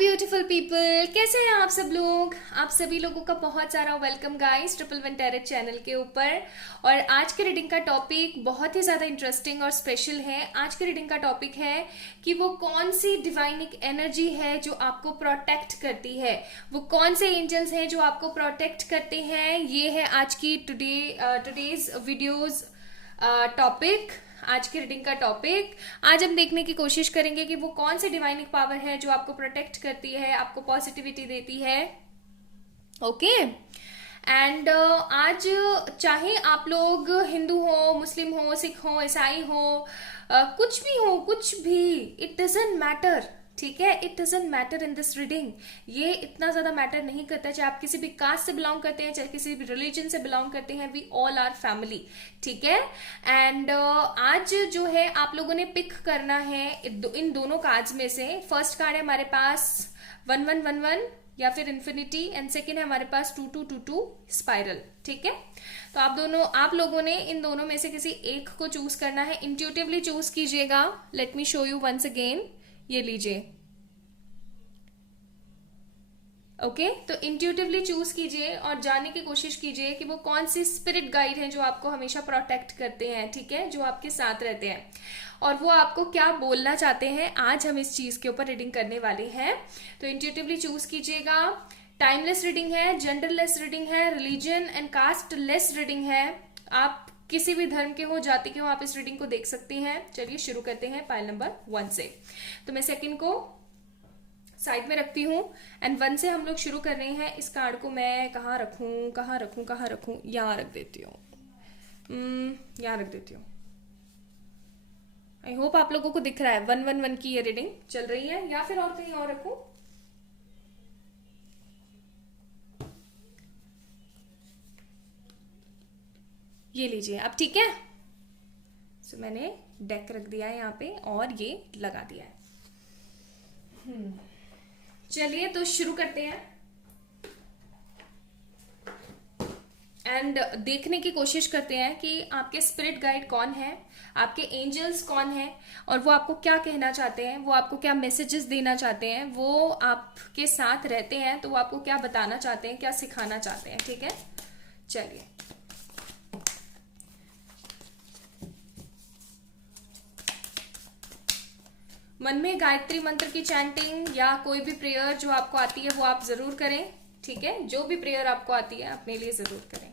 Beautiful people, कैसे हैं आप सब लोग। आप सभी लोगों का बहुत सारा welcome guys triple one tarot channel के ऊपर। और आज के रीडिंग का टॉपिक बहुत ही ज़्यादा इंटरेस्टिंग और स्पेशल है। आज के रीडिंग का टॉपिक है कि वो कौन सी डिवाइनिक एनर्जी है जो आपको प्रोटेक्ट करती है, वो कौन से एंजल्स हैं जो आपको प्रोटेक्ट करते हैं। ये है आज की टुडेज वीडियोज टॉपिक, आज की रीडिंग का टॉपिक। आज हम देखने की कोशिश करेंगे कि वो कौन सी डिवाइनिक पावर है जो आपको प्रोटेक्ट करती है, आपको पॉजिटिविटी देती है। ओके एंड आज चाहे आप लोग हिंदू हो, मुस्लिम हो, सिख हो, ईसाई हो, कुछ भी हो, कुछ भी, इट डजंट मैटर। ठीक है, it doesn't matter in this reading. ये इतना ज्यादा मैटर नहीं करता, चाहे आप किसी भी कास्ट से बिलोंग करते हैं, चाहे किसी भी रिलीजन से बिलोंग करते हैं, वी ऑल आर फैमिली। ठीक है एंड आज जो है आप लोगों ने पिक करना है इन दोनों कार्ड्स में से। फर्स्ट कार्ड है हमारे पास 1111 या फिर इन्फिनिटी, एंड सेकेंड है हमारे पास 2222 स्पाइरल। ठीक है, तो आप लोगों ने इन दोनों में से किसी एक को चूज करना है। इंट्यूटिवली चूज कीजिएगा। Let me show you once again. ये लीजिए। ओके तो इंट्यूटिवली चूज कीजिए और जानने की कोशिश कीजिए कि वो कौन सी स्पिरिट गाइड है जो आपको हमेशा प्रोटेक्ट करते हैं। ठीक है, जो आपके साथ रहते हैं और वो आपको क्या बोलना चाहते हैं। आज हम इस चीज के ऊपर रीडिंग करने वाले हैं, तो इंट्यूटिवली चूज कीजिएगा। टाइमलेस रीडिंग है, जेंडरलेस रीडिंग है, religion and casteless reading है। आप किसी भी धर्म के हो, जाति के हो, आप इस रीडिंग को देख सकते हैं। चलिए शुरू करते हैं पाइल नंबर 1 से। तो मैं सेकंड को साइड में रखती हूँ एंड 1 से हम लोग शुरू कर रहे हैं। इस कार्ड को मैं कहाँ रखूं, यहाँ रख देती हूँ, यहाँ रख देती हूँ। आई होप आप लोगों को दिख रहा है 111 की ये रीडिंग चल रही है, या फिर और कहीं और रखूं। ये लीजिए, अब ठीक है। सो मैंने डेक रख दिया है यहाँ पे और ये लगा दिया है। चलिए तो शुरू करते हैं एंड देखने की कोशिश करते हैं कि आपके स्पिरिट गाइड कौन है, आपके एंजल्स कौन है और वो आपको क्या कहना चाहते हैं, वो आपको क्या मैसेजेस देना चाहते हैं, वो आपके साथ रहते हैं तो वो आपको क्या बताना चाहते हैं, क्या सिखाना चाहते हैं। ठीक है, चलिए। मन में गायत्री मंत्र की चैंटिंग या कोई भी प्रेयर जो आपको आती है वो आप जरूर करें। ठीक है, जो भी प्रेयर आपको आती है अपने लिए जरूर करें।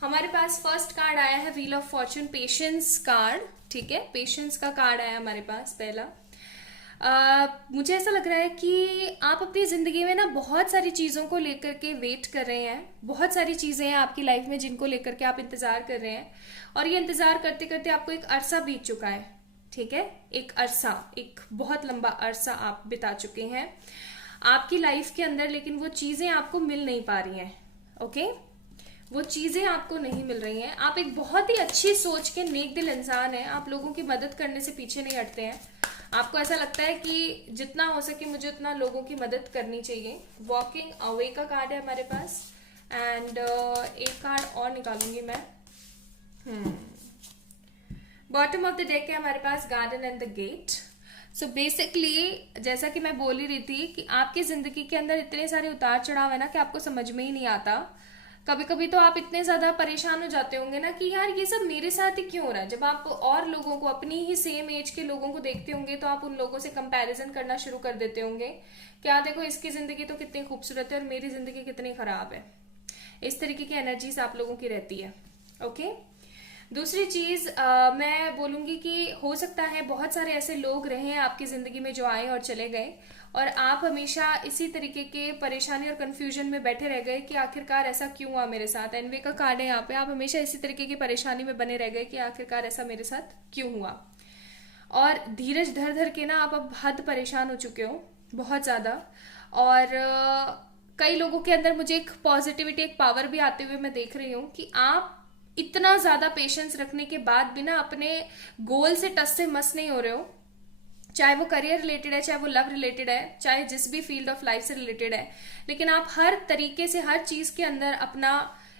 हमारे पास फर्स्ट कार्ड आया है wheel of Fortune, patience card. ठीक है, पेशेंस का कार्ड आया हमारे पास पहला। मुझे ऐसा लग रहा है कि आप अपनी जिंदगी में ना बहुत सारी चीजों को लेकर के वेट कर रहे हैं। बहुत सारी चीजें हैं आपकी लाइफ में जिनको लेकर के आप इंतजार कर रहे हैं और ये इंतजार करते करते आपको एक अरसा बीत चुका है। ठीक है, एक अरसा, एक बहुत लंबा अरसा आप बिता चुके हैं आपकी लाइफ के अंदर, लेकिन वो चीजें आपको मिल नहीं पा रही हैं। ओके, वो चीजें आपको नहीं मिल रही हैं। आप एक बहुत ही अच्छी सोच के नेक दिल इंसान हैं, आप लोगों की मदद करने से पीछे नहीं हटते हैं। आपको ऐसा लगता है कि जितना हो सके मुझे उतना लोगों की मदद करनी चाहिए। वॉकिंग अवे का कार्ड है हमारे पास एंड एक कार्ड और निकालूंगी मैं। बॉटम ऑफ द डेक है हमारे पास garden and the gate. So basically जैसा कि मैं बोल ही रही थी कि आपकी जिंदगी के अंदर इतने सारे उतार चढ़ाव है ना कि आपको समझ में ही नहीं आता। कभी कभी तो आप इतने ज्यादा परेशान हो जाते होंगे ना कि यार ये सब मेरे साथ ही क्यों हो रहा है। जब आप और लोगों को, अपनी ही सेम एज के लोगों को देखते होंगे तो आप उन लोगों से कंपैरिजन करना शुरू कर देते होंगे। क्या देखो, इसकी जिंदगी तो कितनी खूबसूरत है और मेरी जिंदगी कितनी खराब है। इस तरीके की एनर्जीज आप लोगों की रहती है। ओके, दूसरी चीज मैं बोलूंगी कि हो सकता है बहुत सारे ऐसे लोग रहे आपकी जिंदगी में जो आए और चले गए और आप हमेशा इसी तरीके के परेशानी और कंफ्यूजन में बैठे रह गए कि आखिरकार ऐसा क्यों हुआ मेरे साथ। एनवे का कार्ड है यहाँ पे। आप हमेशा इसी तरीके की परेशानी में बने रह गए कि आखिरकार ऐसा मेरे साथ क्यों हुआ, और धीरज धर धर के ना आप अब हद परेशान हो चुके हो बहुत ज्यादा। और कई लोगों के अंदर मुझे एक पॉजिटिविटी, एक पावर भी आते हुए मैं देख रही हूँ कि आप इतना ज्यादा पेशेंस रखने के बाद भी ना अपने गोल से टस से मस नहीं हो रहे हो। चाहे वो करियर रिलेटेड है, चाहे वो लव रिलेटेड है, चाहे जिस भी फील्ड ऑफ लाइफ से रिलेटेड है, लेकिन आप हर तरीके से हर चीज के अंदर अपना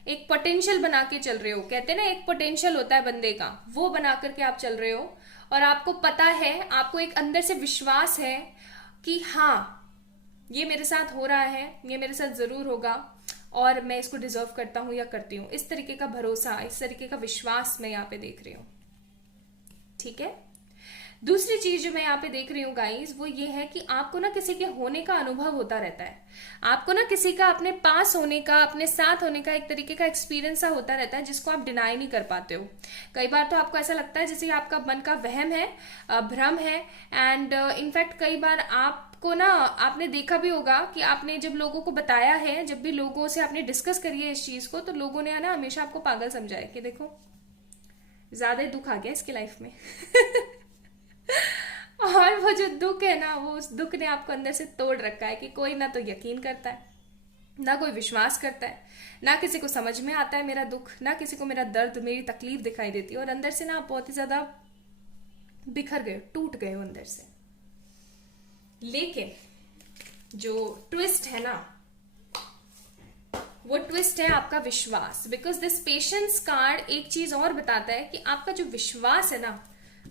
एक पोटेंशियल बना के चल रहे हो। कहते हैं ना, एक पोटेंशियल होता है बंदे का, वो बना करके आप चल रहे हो और आपको पता है, आपको एक अंदर से विश्वास है कि हाँ, ये मेरे साथ हो रहा है, ये मेरे साथ जरूर होगा और मैं इसको डिजर्व करता हूं या करती हूँ। इस तरीके का भरोसा, इस तरीके का विश्वास मैं यहाँ पे देख रही हूँ। ठीक है। दूसरी चीज जो मैं यहाँ पे देख रही हूँ गाइस, वो ये है कि आपको ना किसी के होने का अनुभव होता रहता है। आपको ना किसी का अपने पास होने का, अपने साथ होने का एक तरीके का एक्सपीरियंस सा होता रहता है, जिसको आप डिनाई नहीं कर पाते हो। कई बार तो आपको ऐसा लगता है जैसे आपका मन का वहम है, भ्रम है। एंड इनफैक्ट कई बार आपको ना, आपने देखा भी होगा कि आपने जब लोगों को बताया है, जब भी लोगों से आपने डिस्कस करी है इस चीज को, तो लोगों ने ना हमेशा आपको पागल समझा है कि देखो ज्यादा ही दुख आ गया इसकी लाइफ में। और वो जो दुख है ना, वो उस दुख ने आपको अंदर से तोड़ रखा है कि कोई ना तो यकीन करता है, ना कोई विश्वास करता है, ना किसी को समझ में आता है मेरा दुख, ना किसी को मेरा दर्द, मेरी तकलीफ दिखाई देती है। और अंदर से ना आप बहुत ही ज्यादा बिखर गए, टूट गए हो अंदर से। लेकिन जो ट्विस्ट है ना, वो ट्विस्ट है आपका विश्वास। बिकॉज दिस पेशेंस कार्ड एक चीज और बताता है कि आपका जो विश्वास है ना,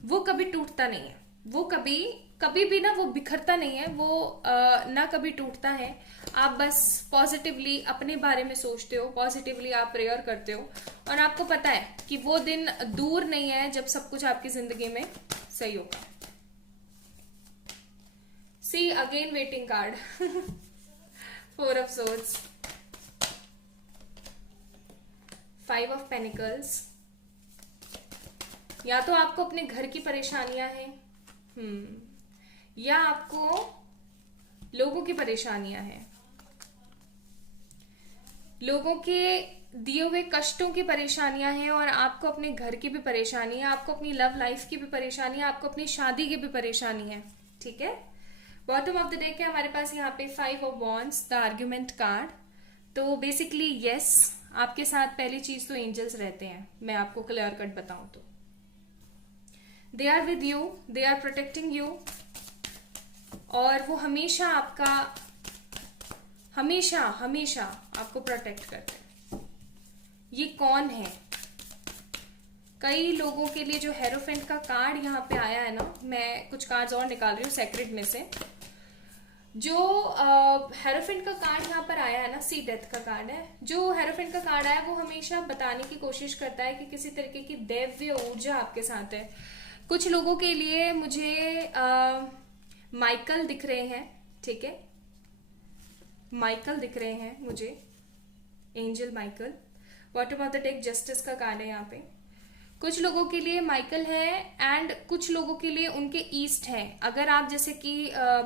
वो कभी टूटता नहीं है। वो कभी कभी भी ना वो बिखरता नहीं है, वो ना कभी टूटता है। आप बस पॉजिटिवली अपने बारे में सोचते हो, पॉजिटिवली आप प्रेयर करते हो, और आपको पता है कि वो दिन दूर नहीं है जब सब कुछ आपकी जिंदगी में सही होगा। See again waiting card. 4 of swords, 5 of pentacles. या तो आपको अपने घर की परेशानियां हैं, या आपको लोगों की परेशानियां हैं, लोगों के दिए हुए कष्टों की परेशानियां हैं, और आपको अपने घर की भी परेशानी है, आपको अपनी लव लाइफ की भी परेशानी है, आपको अपनी शादी की भी परेशानी है। ठीक है। बॉटम ऑफ द डेक है हमारे पास यहाँ पे 5 of wands, the argument card. तो बेसिकली यस, आपके साथ पहली चीज तो एंजल्स रहते हैं, मैं आपको क्लियर कट बताऊं तो they are with you, they are protecting you, और वो हमेशा आपका, हमेशा हमेशा आपको प्रोटेक्ट करते हैं। ये कौन है? कई लोगों के लिए जो हेरोफेंट का कार्ड यहाँ पे आया है ना, मैं कुछ कार्ड्स और निकाल रही हूँ सेक्रेट में से। जो हेरोफेंट का कार्ड यहाँ पर आया है ना, सी डेथ का कार्ड है। जो हेरोफेंट का कार्ड आया है वो हमेशा बताने की कोशिश करता है कि किसी तरीके की दैव्य ऊर्जा आपके साथ है। कुछ लोगों के लिए मुझे माइकल दिख रहे हैं। ठीक है, माइकल दिख रहे हैं मुझे, angel Michael. Bottom of the deck justice का कार्ड है यहाँ पे। कुछ लोगों के लिए माइकल है, एंड कुछ लोगों के लिए उनके ईस्ट है। अगर आप जैसे कि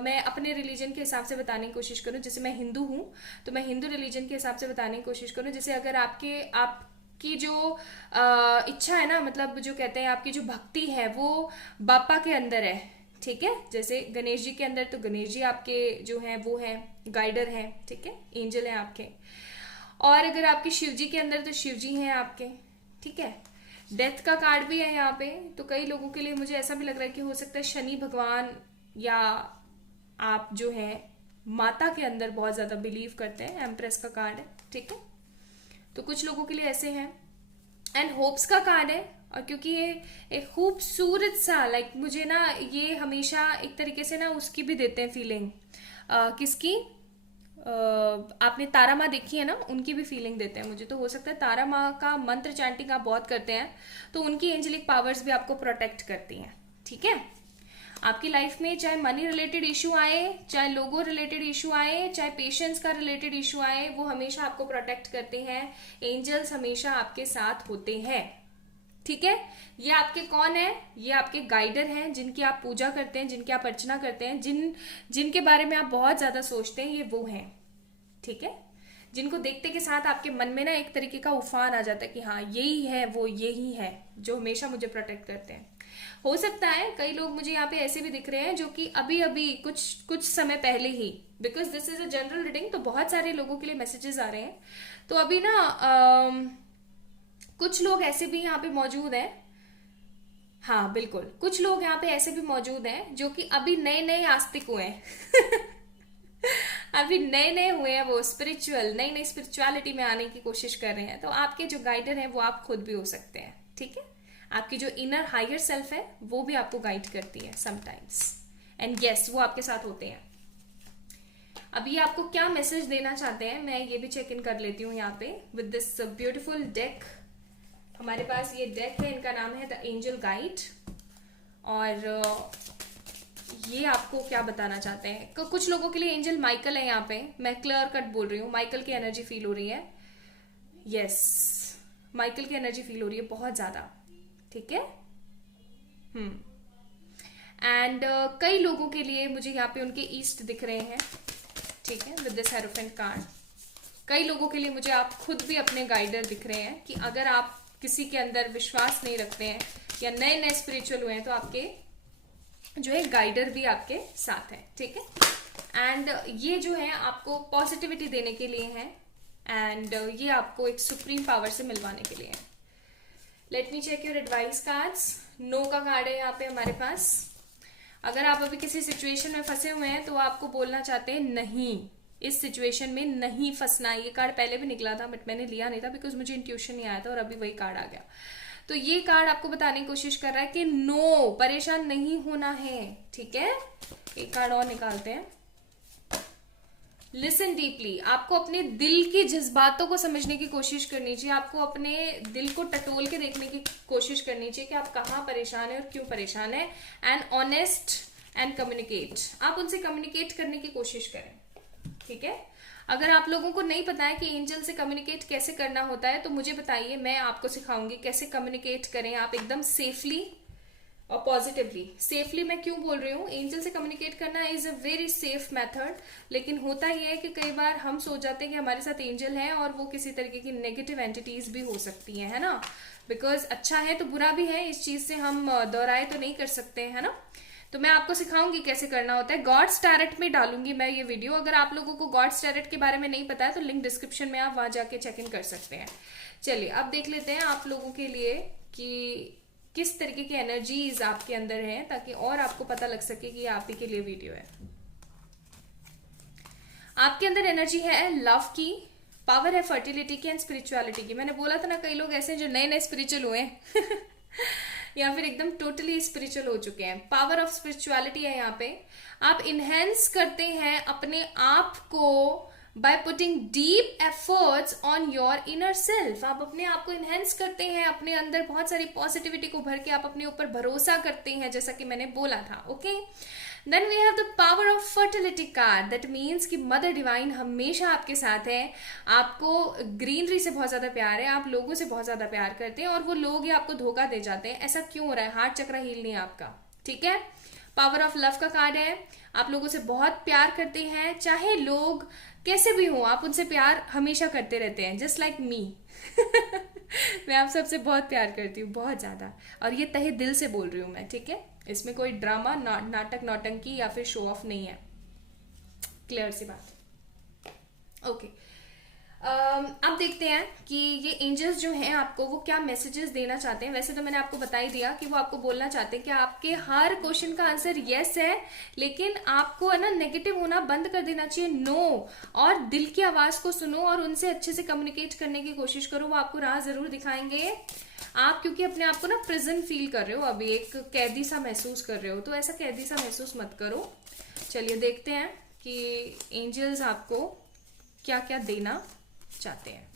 मैं अपने रिलीजन के हिसाब से बताने की कोशिश करूं, जैसे मैं हिंदू हूं तो मैं हिंदू रिलीजन के हिसाब से बताने की कोशिश करूं। जैसे अगर आपकी जो इच्छा है ना, मतलब जो कहते हैं आपकी जो भक्ति है वो बापा के अंदर है। ठीक है, जैसे गणेश जी के अंदर, तो गणेश जी आपके जो हैं वो हैं गाइडर हैं। ठीक है, एंजल हैं आपके। और अगर आपके शिव जी के अंदर, तो शिव जी हैं आपके। ठीक है, डेथ का कार्ड भी है यहाँ पे। तो कई लोगों के लिए मुझे ऐसा भी लग रहा है कि हो सकता है शनि भगवान, या आप जो है माता के अंदर बहुत ज्यादा बिलीव करते हैं। एम्प्रेस का कार्ड है। ठीक है, तो कुछ लोगों के लिए ऐसे हैं। एंड होप्स का कार्ड है, और क्योंकि ये एक खूबसूरत सा, लाइक मुझे ना ये हमेशा एक तरीके से ना उसकी भी देते हैं फीलिंग, किसकी, आपने तारा माँ देखी है ना, उनकी भी फीलिंग देते हैं मुझे। तो हो सकता है तारा माँ का मंत्र चैंटिंग आप बहुत करते हैं, तो उनकी एंजेलिक पावर्स भी आपको प्रोटेक्ट करती हैं। ठीक है, आपकी लाइफ में चाहे मनी रिलेटेड इशू आए, चाहे लोगो रिलेटेड इशू आए, चाहे पेशेंस का रिलेटेड इशू आए, वो हमेशा आपको प्रोटेक्ट करते हैं। एंजल्स हमेशा आपके साथ होते हैं। ठीक है, ये आपके कौन है? ये आपके गाइडर हैं, जिनकी आप पूजा करते हैं, जिनकी आप अर्चना करते हैं, जिनके बारे में आप बहुत ज्यादा सोचते हैं, ये वो हैं। ठीक है, जिनको देखते के साथ आपके मन में ना एक तरीके का उफान आ जाता है कि हाँ यही है, वो यही है जो हमेशा मुझे प्रोटेक्ट करते हैं। हो सकता है कई लोग मुझे यहाँ पे ऐसे भी दिख रहे हैं जो कि अभी अभी कुछ समय पहले ही, because this is a general reading, तो बहुत सारे लोगों के लिए मैसेजेस आ रहे हैं। तो अभी ना कुछ लोग ऐसे भी यहाँ पे मौजूद हैं। हाँ बिल्कुल, कुछ लोग यहाँ पे ऐसे भी मौजूद हैं जो कि अभी नए नए आस्तिक हुए हैं। अभी नए नए हुए हैं, वो नई नई स्पिरिचुअलिटी में आने की कोशिश कर रहे हैं। तो आपके जो गाइडर हैं वो आप खुद भी हो सकते हैं। ठीक है, आपकी जो इनर हायर सेल्फ है वो भी आपको गाइड करती है समटाइम्स, एंड यस वो आपके साथ होते हैं। अब ये आपको क्या मैसेज देना चाहते हैं मैं ये भी चेक इन कर लेती हूँ यहाँ पे विद दिस ब्यूटीफुल डेक। हमारे पास ये डेक है, इनका नाम है द एंजल गाइड। और ये आपको क्या बताना चाहते हैं, कुछ लोगों के लिए एंजल माइकल है यहाँ पे, मैं क्लियर कट बोल रही हूँ, माइकल की एनर्जी फील हो रही है। यस, माइकल की एनर्जी फील हो रही है बहुत ज्यादा, ठीक है। एंड कई लोगों के लिए मुझे यहाँ पे उनके ईस्ट दिख रहे हैं, ठीक है, विद दिस हेरोफेंट कार्ड। कई लोगों के लिए मुझे आप खुद भी अपने गाइडर दिख रहे हैं कि अगर आप किसी के अंदर विश्वास नहीं रखते हैं या नए नए स्पिरिचुअल हुए हैं तो आपके जो है गाइडर भी आपके साथ है, ठीक है। एंड ये जो है आपको पॉजिटिविटी देने के लिए है एंड ये आपको एक सुप्रीम पावर से मिलवाने के लिए है। Let me check your advice cards. No का कार्ड है यहाँ पे हमारे पास। अगर आप अभी किसी सिचुएशन में फंसे हुए हैं तो आपको बोलना चाहते हैं नहीं, इस सिचुएशन में नहीं फंसना। ये कार्ड पहले भी निकला था बट मैंने लिया नहीं था बिकॉज मुझे इंट्यूशन नहीं आया था और अभी वही कार्ड आ गया। तो ये कार्ड आपको बताने की कोशिश कर रहा है कि नो, परेशान नहीं होना है, ठीक है। एक कार्ड और निकालते हैं। लिसन डीपली, आपको अपने दिल की जज्बातों को समझने की कोशिश करनी चाहिए, आपको अपने दिल को टटोल के देखने की कोशिश करनी चाहिए कि आप कहाँ परेशान है और क्यों परेशान है। एंड ऑनेस्ट एंड कम्युनिकेट, आप उनसे कम्युनिकेट करने की कोशिश करें, ठीक है। अगर आप लोगों को नहीं पता है कि एंजल से कम्युनिकेट कैसे करना होता है तो मुझे बताइए, मैं आपको सिखाऊंगी कैसे कम्युनिकेट करें आप एकदम सेफली और पॉजिटिवली। सेफली मैं क्यों बोल रही हूँ, एंजल से कम्युनिकेट करना is a very safe method, लेकिन होता यह है कि कई बार हम सोच जाते हैं कि हमारे साथ एंजल है और वो किसी तरीके की नेगेटिव एंटिटीज भी हो सकती है ना। बिकॉज अच्छा है तो बुरा भी है, इस चीज से हम दोहराए तो नहीं कर सकते है ना। तो मैं आपको सिखाऊंगी कैसे करना होता है। गॉड्स टैरेट में डालूंगी मैं ये वीडियो। अगर आप लोगों को गॉड्स टैरेट के बारे में नहीं पता है तो लिंक डिस्क्रिप्शन में आप वहां जाके चेक इन कर सकते हैं। चलिए अब देख लेते हैं आप लोगों के लिए कि किस तरीके की एनर्जीज आपके अंदर है, ताकि और आपको पता लग सके कि ये आप ही के लिए वीडियो है। आपके अंदर एनर्जी है लव की, पावर है फर्टिलिटी की एंड स्पिरिचुअलिटी की। मैंने बोला था ना कई लोग ऐसे हैं जो नए नए स्पिरिचुअल हुए हैं या फिर एकदम टोटली स्पिरिचुअल हो चुके हैं। पावर ऑफ स्पिरिचुअलिटी है यहाँ पे। आप इनहेंस करते हैं अपने आप को by putting deep efforts on your inner self. आप अपने आप को इनहेंस करते हैं, अपने अंदर बहुत सारी पॉजिटिविटी को भर के आप अपने ऊपर भरोसा करते हैं, जैसा कि मैंने बोला था, okay. Then we have the power of fertility card. That means कि मदर डिवाइन हमेशा आपके साथ है, आपको ग्रीनरी से बहुत ज्यादा प्यार है, आप लोगों से बहुत ज्यादा प्यार करते हैं और वो लोग ही आपको धोखा दे जाते हैं। ऐसा क्यों हो रहा है, हार्ट चक्र हील नहीं है आपका, ठीक है। पावर ऑफ लव का कार्ड है, आप लोगों से बहुत प्यार करते हैं, चाहे लोग कैसे भी हो आप उनसे प्यार हमेशा करते रहते हैं, जस्ट लाइक मी मैं आप सबसे बहुत प्यार करती हूँ, बहुत ज्यादा, और ये तहे दिल से बोल रही हूँ मैं, ठीक है। इसमें कोई ड्रामा नाटक नौटंकी या फिर शो ऑफ नहीं है, क्लियर सी बात, ओके। अब देखते हैं कि ये एंजल्स जो हैं आपको वो क्या मैसेजेस देना चाहते हैं। वैसे तो मैंने आपको बता ही दिया कि वो आपको बोलना चाहते हैं कि आपके हर क्वेश्चन का आंसर यस है, लेकिन आपको है ना नेगेटिव होना बंद कर देना चाहिए, नो, और दिल की आवाज को सुनो और उनसे अच्छे से कम्युनिकेट करने की कोशिश करो। वो आपको राह जरूर दिखाएंगे। आप क्योंकि अपने आप को ना प्रिजन फील कर रहे हो, अभी एक कैदी सा महसूस कर रहे हो, तो ऐसा कैदी सा महसूस मत करो। चलिए देखते हैं कि एंजल्स आपको क्या क्या देना चाहते हैं।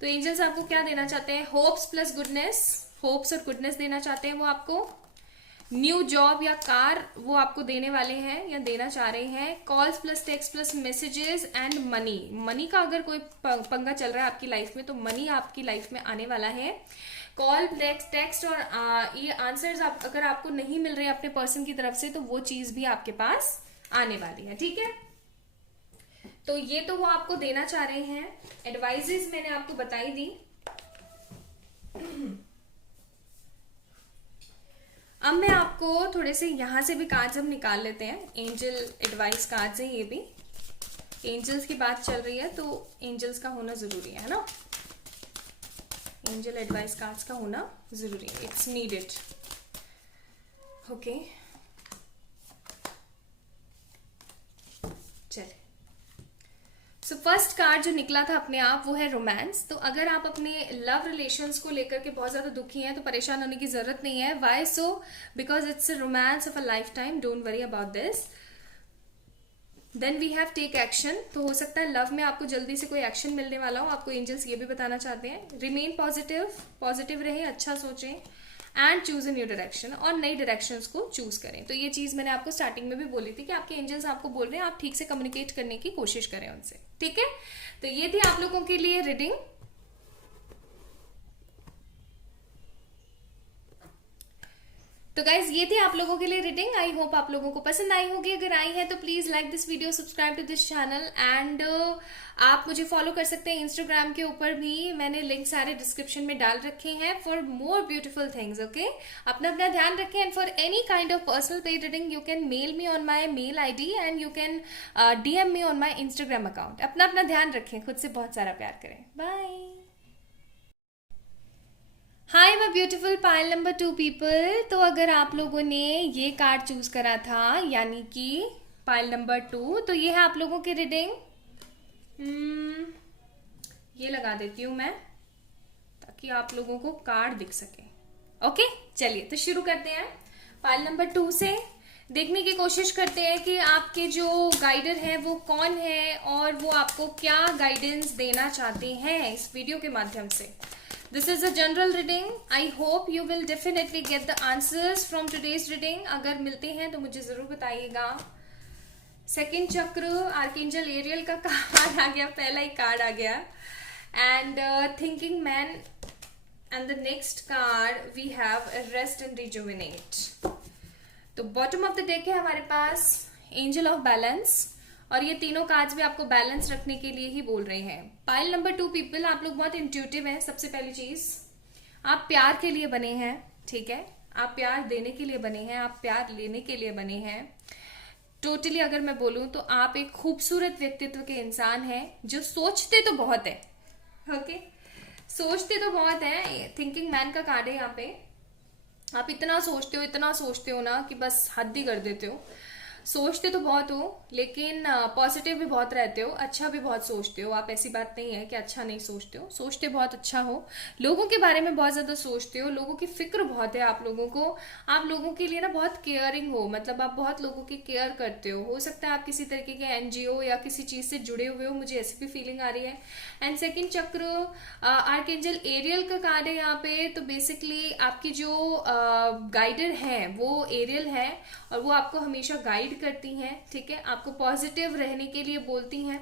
तो एंजल्स आपको क्या देना चाहते हैं, होप्स प्लस गुडनेस, होप्स और गुडनेस देना चाहते हैं वो आपको। न्यू जॉब या कार वो आपको देने वाले हैं या देना चाह रहे हैं। Calls plus text plus messages and money. Money का अगर कोई पंगा चल रहा है आपकी लाइफ में तो मनी आपकी लाइफ में आने वाला है। कॉल टेक्स्ट और ये आंसर्स अगर आपको नहीं मिल रहे अपने पर्सन की तरफ से तो वो चीज भी आपके पास आने वाली है, ठीक है। तो ये तो वो आपको देना चाह रहे हैं। एडवाइजेस मैंने आपको बताई दी। अब मैं आपको थोड़े से यहां से भी कार्ड्स हम निकाल लेते हैं। एंजल एडवाइस कार्ड्स हैं ये भी। एंजल्स की बात चल रही है तो एंजल्स का होना जरूरी है ना, एंजल एडवाइस कार्ड्स का होना जरूरी है, इट्स नीडेड, ओके। चलिए, सो फर्स्ट कार्ड जो निकला था अपने आप वो है रोमांस। तो अगर आप अपने लव रिलेशंस को लेकर के बहुत ज्यादा दुखी हैं तो परेशान होने की जरूरत नहीं है। Why so, because it's a romance of a lifetime, don't worry about this. Then we have take action. तो हो सकता है लव में आपको जल्दी से कोई एक्शन मिलने वाला हो, आपको एंजल्स ये भी बताना चाहते हैं। रिमेन पॉजिटिव, पॉजिटिव रहें, अच्छा सोचें। And choose a new direction, और नई डायरेक्शंस को चूज करें। तो ये चीज मैंने आपको स्टार्टिंग में भी बोली थी कि आपके एंजल्स आपको बोल रहे हैं आप ठीक से कम्युनिकेट करने की कोशिश करें उनसे, ठीक है। तो ये थी आप लोगों के लिए रीडिंग। तो गाइज ये थी आप लोगों के लिए रीडिंग। आई होप आप लोगों को पसंद आई होगी। अगर आई है तो please like this video, subscribe to this channel, and आप मुझे फॉलो कर सकते हैं इंस्टाग्राम के ऊपर भी। मैंने लिंक सारे डिस्क्रिप्शन में डाल रखे हैं for more beautiful things. Okay, अपना अपना ध्यान रखें। And for any kind of personal paid reading you can mail me on my mail ID and you can DM me on my Instagram account. अपना अपना ध्यान रखें, खुद से बहुत सारा प्यार करें। Bye. Hi my beautiful pile number 2 people. तो अगर आप लोगों ने ये कार्ड चूज करा था, यानी कि पाइल नंबर 2, तो ये है आप लोगों की रीडिंग। ये लगा देती हूँ मैं ताकि आप लोगों को कार्ड दिख सके। ओके, चलिए तो शुरू करते हैं। पाइल नंबर 2 से देखने की कोशिश करते हैं कि आपके जो गाइडर हैं वो कौन है और वो आपको क्या गाइडेंस देना चाहते हैं इस वीडियो के माध्यम से। This is a general reading. I hope you will definitely get the answers from today's reading. अगर मिलते हैं तो मुझे जरूर बताइएगा। सेकेंड चक्र, आर्कएंजल एरियल का कार्ड आ गया, पहला ही कार्ड आ गया। And thinking man, and the next card we have rest and rejuvenate. तो बॉटम ऑफ द डेक है हमारे पास एंजल ऑफ बैलेंस, और ये तीनों कार्ड्स भी आपको बैलेंस रखने के लिए ही बोल रहे हैं। पाइल नंबर 2 पीपल, आप लोग बहुत इंट्यूटिव हैं। सबसे पहली चीज, आप प्यार के लिए बने हैं, ठीक है। आप प्यार देने के लिए बने हैं, आप प्यार लेने के लिए बने हैं। टोटली अगर मैं बोलूं तो आप एक खूबसूरत व्यक्तित्व के इंसान हैं जो सोचते तो बहुत है। ओके, सोचते तो बहुत है। थिंकिंग मैन का कार्ड है यहाँ पे। आप इतना सोचते हो ना कि बस हद ही कर देते हो। सोचते तो बहुत हो, लेकिन पॉजिटिव भी बहुत रहते हो, अच्छा भी बहुत सोचते हो। आप, ऐसी बात नहीं है कि अच्छा नहीं सोचते हो, सोचते बहुत अच्छा हो, लोगों के बारे में बहुत ज्यादा सोचते हो, लोगों की फिक्र बहुत है आप लोगों को। आप लोगों के लिए ना बहुत केयरिंग हो, मतलब आप बहुत लोगों की केयर करते हो सकता है आप किसी तरीके के NGO या किसी चीज से जुड़े हुए हो, मुझे ऐसी भी फीलिंग आ रही है। And second chakra archangel Ariel का कार्ड है यहाँ पे। तो बेसिकली आपकी जो गाइडर है वो एरियल है, और वो आपको हमेशा गाइड करती हैं, ठीक है। आपको पॉजिटिव रहने के लिए बोलती हैं,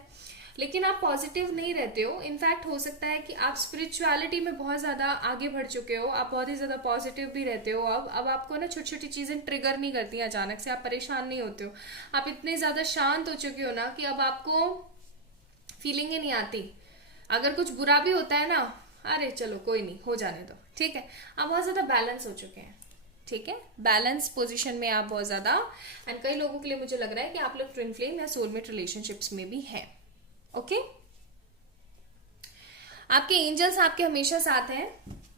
लेकिन आप पॉजिटिव नहीं रहते हो। इनफैक्ट हो सकता है कि आप स्पिरिचुअलिटी में बहुत ज्यादा आगे बढ़ चुके हो, आप बहुत ही ज्यादा पॉजिटिव भी रहते हो। अब आपको ना छोटी छोटी चीजें ट्रिगर नहीं करती हैं अचानक से, आप परेशान नहीं होते हो। आप इतने ज्यादा शांत हो चुके हो ना कि अब आपको फीलिंग ही नहीं आती। अगर कुछ बुरा भी होता है ना, अरे चलो कोई नहीं, हो जाने दो, ठीक है। आप बहुत ज्यादा बैलेंस हो चुके हैं, ठीक है। बैलेंस पोजीशन में आप बहुत ज्यादा। एंड कई लोगों के लिए मुझे लग रहा है कि आप लोग ट्विन फ्लेम या सोलमेट रिलेशनशिप्स में भी हैं। ओके, आपके एंजल्स आपके हमेशा साथ हैं।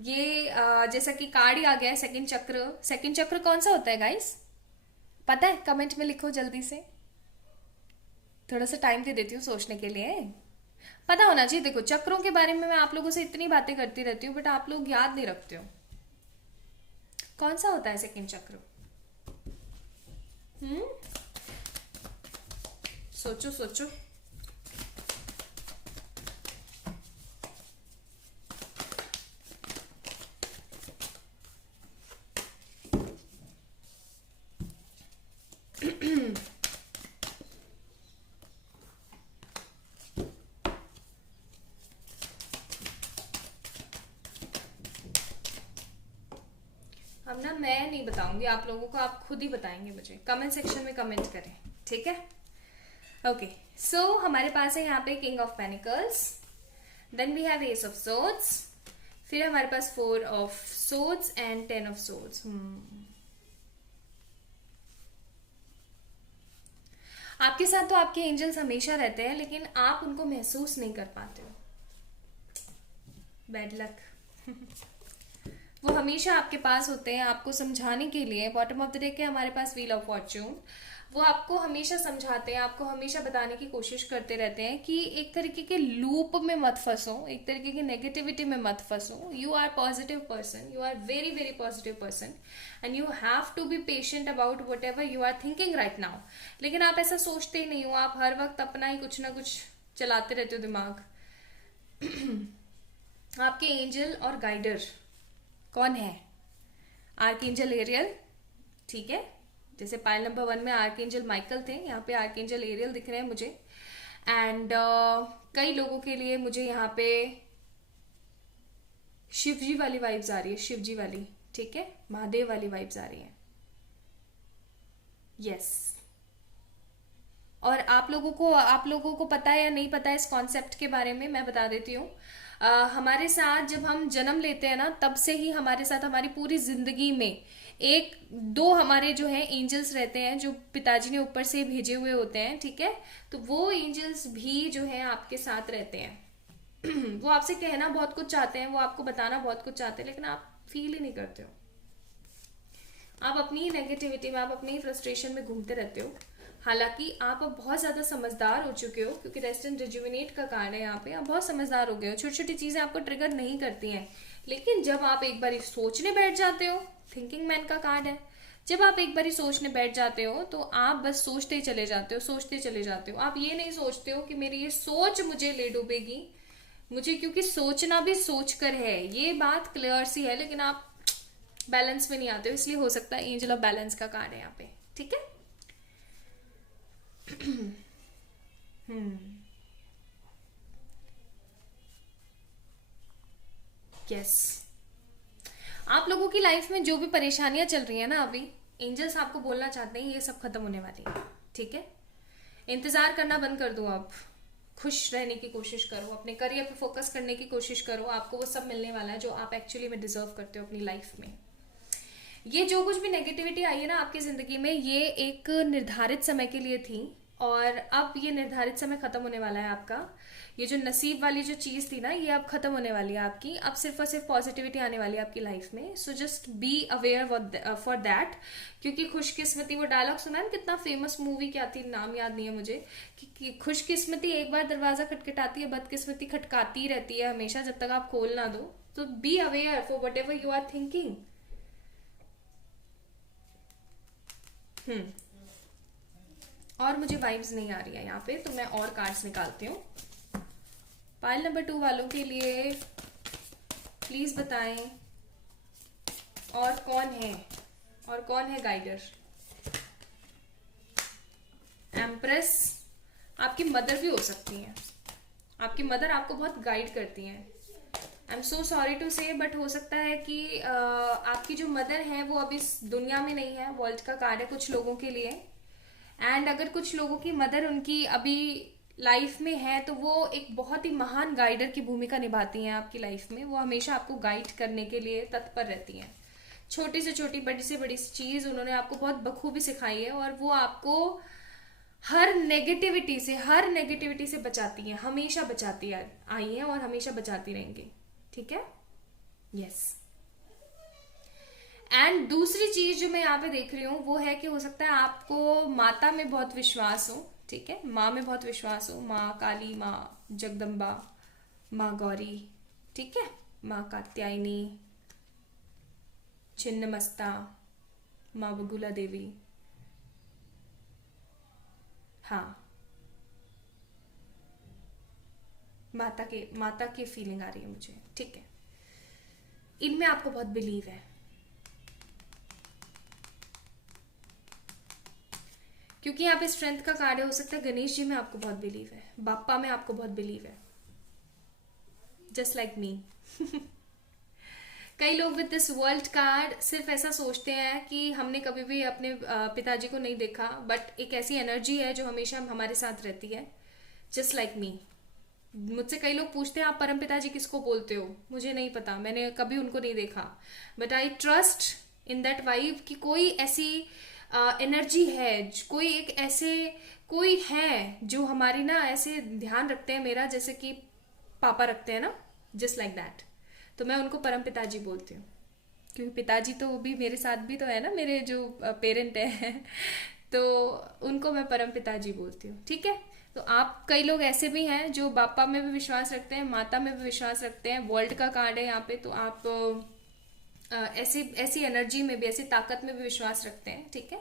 ये जैसा कि कार्ड ही आ गया है सेकंड चक्र। सेकंड चक्र कौन सा होता है गाइस, पता है? कमेंट में लिखो जल्दी से, थोड़ा सा टाइम दे देती हूँ सोचने के लिए। पता होना चाहिए। देखो, चक्रों के बारे में मैं आप लोगों से इतनी बातें करती रहती हूँ, बट आप लोग याद नहीं रखते हो। कौन सा होता है सेकंड चक्र? सोचो सोचो। अब ना मैं नहीं बताऊंगी आप लोगों को, आप खुद ही बताएंगे मुझे। कमेंट सेक्शन में कमेंट करें, ठीक है। ओके, सो हमारे पास है यहाँ पे king of pentacles, then we have ace of swords, फिर हमारे पास 4 of swords and 10 of swords. आपके साथ तो आपके एंजल्स हमेशा रहते हैं, लेकिन आप उनको महसूस नहीं कर पाते हो। Bad luck. वो हमेशा आपके पास होते हैं आपको समझाने के लिए। बॉटम ऑफ द डे के हमारे पास व्हील ऑफ फॉर्च्यून, वो आपको हमेशा समझाते हैं, आपको हमेशा बताने की कोशिश करते रहते हैं कि एक तरीके के लूप में मत फंसो, एक तरीके की नेगेटिविटी में मत फंसो। You are positive person, you are very very positive person, and you have to be patient about whatever you are thinking right now. लेकिन आप ऐसा सोचते ही नहीं हो, आप हर वक्त अपना ही कुछ ना कुछ चलाते रहते हो दिमाग। आपके एंजल और गाइडर कौन है? आर्कएंजल एरियल, ठीक है। जैसे पाइल नंबर 1 में आर्कएंजल माइकल थे, यहाँ पे आर्कएंजल एरियल दिख रहे हैं मुझे। एंड कई लोगों के लिए मुझे यहाँ पे शिवजी वाली वाइब्स आ रही है, शिवजी वाली, ठीक है, महादेव वाली वाइब्स आ रही है। यस। और आप लोगों को पता है या नहीं पता है इस कॉन्सेप्ट के बारे में, मैं बता देती हूँ। हमारे साथ जब हम जन्म लेते हैं ना, तब से ही हमारे साथ हमारी पूरी जिंदगी में एक दो हमारे जो है एंजल्स रहते हैं, जो पिताजी ने ऊपर से भेजे हुए होते हैं, ठीक है। तो वो एंजल्स भी जो है आपके साथ रहते हैं। वो आपसे कहना बहुत कुछ चाहते हैं, वो आपको बताना बहुत कुछ चाहते हैं, लेकिन आप फील ही नहीं करते हो। आप अपनी ही नेगेटिविटी में, आप अपनी ही फ्रस्ट्रेशन में घूमते रहते हो। हालांकि आप अब बहुत ज्यादा समझदार हो चुके हो, क्योंकि रेस्ट एंड रिजुविनेट का कार्ड है यहाँ पे। आप बहुत समझदार हो गए हो, छोटी छोटी चीजें आपको ट्रिगर नहीं करती हैं। लेकिन जब आप एक बार सोचने बैठ जाते हो, थिंकिंग मैन का कार्ड है, जब आप एक बार सोचने बैठ जाते हो तो आप बस सोचते ही चले जाते हो, सोचते चले जाते हो। आप ये नहीं सोचते हो कि मेरी ये सोच मुझे ले डूबेगी, मुझे, क्योंकि सोचना भी सोच कर है, ये बात क्लियर सी है। लेकिन आप बैलेंस में नहीं आते हो, इसलिए हो सकता है एंजल ऑफ बैलेंस का कार्ड है यहाँ पे, ठीक है। यस। आप लोगों की लाइफ में जो भी परेशानियां चल रही है ना अभी, एंजल्स आपको बोलना चाहते हैं ये सब खत्म होने वाली है, ठीक है। इंतजार करना बंद कर दो, आप खुश रहने की कोशिश करो, अपने करियर पे फोकस करने की कोशिश करो। आपको वो सब मिलने वाला है जो आप एक्चुअली में डिजर्व करते हो अपनी लाइफ में। ये जो कुछ भी नेगेटिविटी आई है ना आपकी जिंदगी में, ये एक निर्धारित समय के लिए थी, और अब ये निर्धारित समय खत्म होने वाला है आपका। ये जो नसीब वाली जो चीज थी ना, ये अब खत्म होने वाली है आपकी। अब सिर्फ और सिर्फ पॉजिटिविटी आने वाली है आपकी लाइफ में। So just be aware for that. क्योंकि खुशकिस्मती, वो डायलॉग सुना है ना, कितना फेमस मूवी, क्या थी, नाम याद नहीं है मुझे, कि खुशकिस्मती एक बार दरवाजा खटखटाती है, बदकिस्मती खटकाती रहती है हमेशा, जब तक आप खोल ना दो। तो be aware for whatever you are thinking. और मुझे वाइब्स नहीं आ रही है यहाँ पे, तो मैं और कार्ड्स निकालती हूँ। पाइल नंबर 2 वालों के लिए प्लीज बताएं और कौन है गाइडर। एम्प्रेस आपकी मदर भी हो सकती हैं, आपकी मदर आपको बहुत गाइड करती हैं। I am so sorry to say, but हो सकता है कि आपकी जो मदर है वो अब इस दुनिया में नहीं है। वर्ल्ड का कार्ड है कुछ लोगों के लिए। एंड अगर कुछ लोगों की मदर उनकी अभी लाइफ में है, तो वो एक बहुत ही महान गाइडर की भूमिका निभाती हैं आपकी लाइफ में। वो हमेशा आपको गाइड करने के लिए तत्पर रहती हैं। छोटी से छोटी, बड़ी से बड़ी चीज उन्होंने आपको बहुत बखूबी सिखाई है, और वो आपको हर नेगेटिविटी से बचाती हैं, हमेशा बचाती आई हैं और हमेशा बचाती रहेंगी, ठीक है। यस। एंड दूसरी चीज जो मैं यहाँ पे देख रही हूँ वो है कि हो सकता है आपको माता में बहुत विश्वास हो, ठीक है, माँ में बहुत विश्वास हो। माँ काली, माँ जगदम्बा, माँ गौरी, ठीक है, माँ कात्यायनी, छिन्नमस्ता, माँ बगुला देवी। हाँ, माता की फीलिंग आ रही है मुझे, ठीक है। इनमें आपको बहुत बिलीव है, क्योंकि यहाँ पे स्ट्रेंथ का कार्ड है। हो सकता है गणेश जी में आपको बहुत बिलीव है, बाप्पा में आपको बहुत बिलीव है, जस्ट लाइक मी। कई लोग विद दिस वर्ल्ड कार्ड सिर्फ ऐसा सोचते हैं कि हमने कभी भी अपने पिताजी को नहीं देखा, बट एक ऐसी एनर्जी है जो हमेशा हमारे साथ रहती है, जस्ट लाइक मी। मुझसे कई लोग पूछते हैं आप परम पिताजी किसको बोलते हो, मुझे नहीं पता, मैंने कभी उनको नहीं देखा, but I trust in that vibe कि कोई ऐसी एनर्जी है, कोई है जो हमारी ना ऐसे ध्यान रखते हैं मेरा, जैसे कि पापा रखते हैं ना, जस्ट लाइक दैट। तो मैं उनको परम पिताजी बोलती हूँ, क्योंकि पिताजी तो भी मेरे साथ भी तो है ना, मेरे जो पेरेंट है तो उनको मैं परम पिताजी बोलती हूँ, ठीक है। तो आप, कई लोग ऐसे भी हैं जो बापा में भी विश्वास रखते हैं, माता में भी विश्वास रखते हैं, वर्ल्ड का कार्ड है यहाँ पे, तो आप ऐसी ऐसी एनर्जी में भी, ऐसी ताकत में भी विश्वास रखते हैं, ठीक है।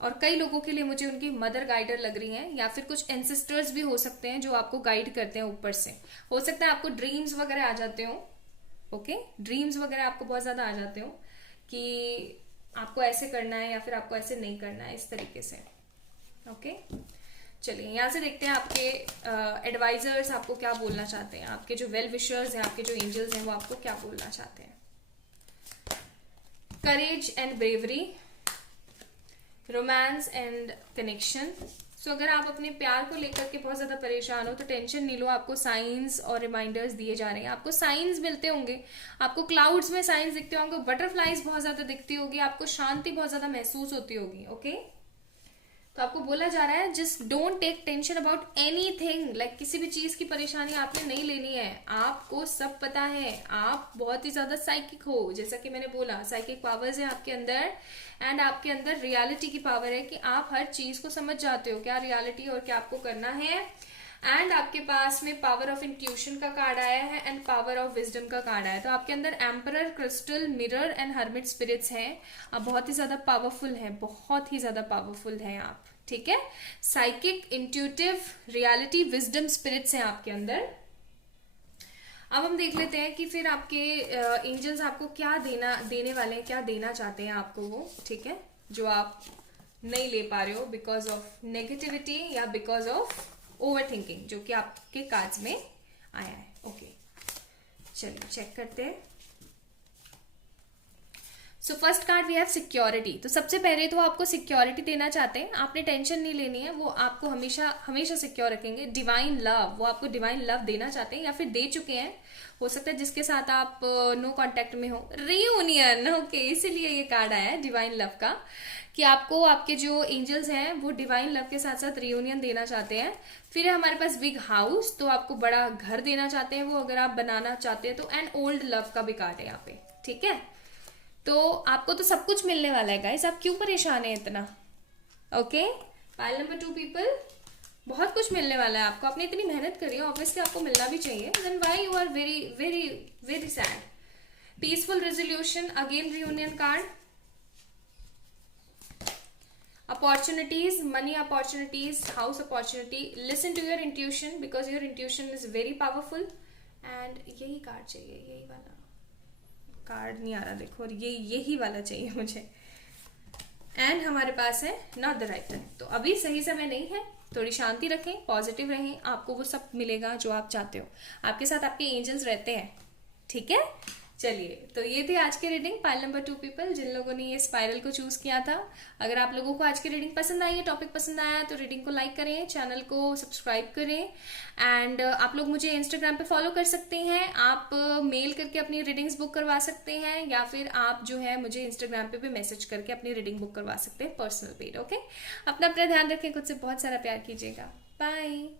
और कई लोगों के लिए मुझे उनकी मदर गाइडर लग रही हैं, या फिर कुछ एंसेस्टर्स भी हो सकते हैं जो आपको गाइड करते हैं ऊपर से। हो सकता है आपको ड्रीम्स वगैरह आ जाते हो, ओके, ड्रीम्स वगैरह आपको बहुत ज्यादा आ जाते हो कि आपको ऐसे करना है या फिर आपको ऐसे नहीं करना है, इस तरीके से, ओके। चलिए यहाँ से देखते हैं आपके एडवाइजर्स आपको क्या बोलना चाहते हैं, आपके जो वेल विशर्स हैं, आपके जो एंजल्स हैं, वो आपको क्या बोलना चाहते हैं। Courage and bravery, romance and connection. So अगर आप अपने प्यार को लेकर के बहुत ज्यादा परेशान हो तो टेंशन नहीं लो, आपको साइंस और रिमाइंडर्स दिए जा रहे हैं, आपको साइंस मिलते होंगे, आपको क्लाउड्स में साइंस दिखते होंगे, बटरफ्लाइज बहुत ज्यादा दिखती होगी, आपको शांति बहुत ज्यादा महसूस होती होगी, ओके। तो आपको बोला जा रहा है just don't take tension about anything, like किसी भी चीज की परेशानी आपने नहीं लेनी है, आपको सब पता है, आप बहुत ही ज्यादा साइकिक हो, जैसा कि मैंने बोला साइकिक पावर्स है आपके अंदर, एंड आपके अंदर रियलिटी की पावर है कि आप हर चीज को समझ जाते हो, क्या रियलिटी और क्या आपको करना है। एंड आपके पास में पावर ऑफ इंट्यूशन का कार्ड आया है एंड पावर ऑफ विजडम का कार्ड आया है। तो आपके अंदर emperor, crystal, mirror and hermit spirits हैं, आप बहुत ही ज्यादा पावरफुल हैं, बहुत ही ज्यादा पावरफुल हैं आप, ठीक है। Psychic, intuitive, reality, wisdom spirits हैं आपके अंदर। अब हम देख लेते हैं कि फिर आपके एंजल्स आपको क्या देने वाले हैं, क्या देना चाहते हैं आपको वो, ठीक है, जो आप नहीं ले पा रहे हो बिकॉज ऑफ नेगेटिविटी या बिकॉज ऑफ ओवर थिंकिंग, जो कि आपके कार्ड्स में आया है, ओके। चलिए चेक करते हैं। So first card we have security. तो सबसे पहले तो आपको सिक्योरिटी देना चाहते हैं, आपने टेंशन नहीं लेनी है, वो आपको हमेशा हमेशा सिक्योर रखेंगे। डिवाइन लव, वो आपको डिवाइन लव देना चाहते हैं या फिर दे चुके हैं, हो सकता है जिसके साथ आप नो कांटेक्ट में हो। रियूनियन, ओके, इसीलिए ये कार्ड आया है डिवाइन लव का, कि आपको आपके जो एंजल्स हैं वो डिवाइन लव के साथ साथ रियूनियन देना चाहते हैं। फिर है हमारे पास बिग हाउस, तो आपको बड़ा घर देना चाहते हैं वो, अगर आप बनाना चाहते हैं तो। एंड ओल्ड लव का भी कार्ड है यहाँ पे, ठीक है। तो आपको तो सब कुछ मिलने वाला है गाइस, आप क्यों परेशान हैं इतना, ओके। पाइल नंबर 2 पीपल, बहुत कुछ मिलने वाला है आपको, आपने इतनी मेहनत करी है, ऑब्वियसली आपको मिलना भी चाहिए। Then why you are very very very sad. Peaceful resolution, again reunion card. Opportunities, money opportunities, house opportunity. Listen to your intuition because your intuition is very powerful. And यही कार्ड चाहिए, यही वाला card नहीं आ रहा देखो, और यही वाला चाहिए मुझे। एंड हमारे पास है नॉट द राइट टाइम। तो अभी सही समय नहीं है, थोड़ी शांति रखें, पॉजिटिव रहें, आपको वो सब मिलेगा जो आप चाहते हो, आपके साथ आपके एंजल्स रहते हैं, ठीक है। चलिए, तो ये थी आज की रीडिंग, पाइल नंबर 2 पीपल, जिन लोगों ने ये स्पाइरल को चूज किया था। अगर आप लोगों को आज की रीडिंग पसंद आई है, टॉपिक पसंद आया, तो रीडिंग को लाइक करें, चैनल को सब्सक्राइब करें। एंड आप लोग मुझे इंस्टाग्राम पे फॉलो कर सकते हैं, आप मेल करके अपनी रीडिंग्स बुक करवा सकते हैं, या फिर आप जो है मुझे इंस्टाग्राम पे भी मैसेज करके अपनी रीडिंग बुक करवा सकते हैं, पर्सनल पेज, ओके। अपना ध्यान रखें, खुद से बहुत सारा प्यार कीजिएगा, बाय।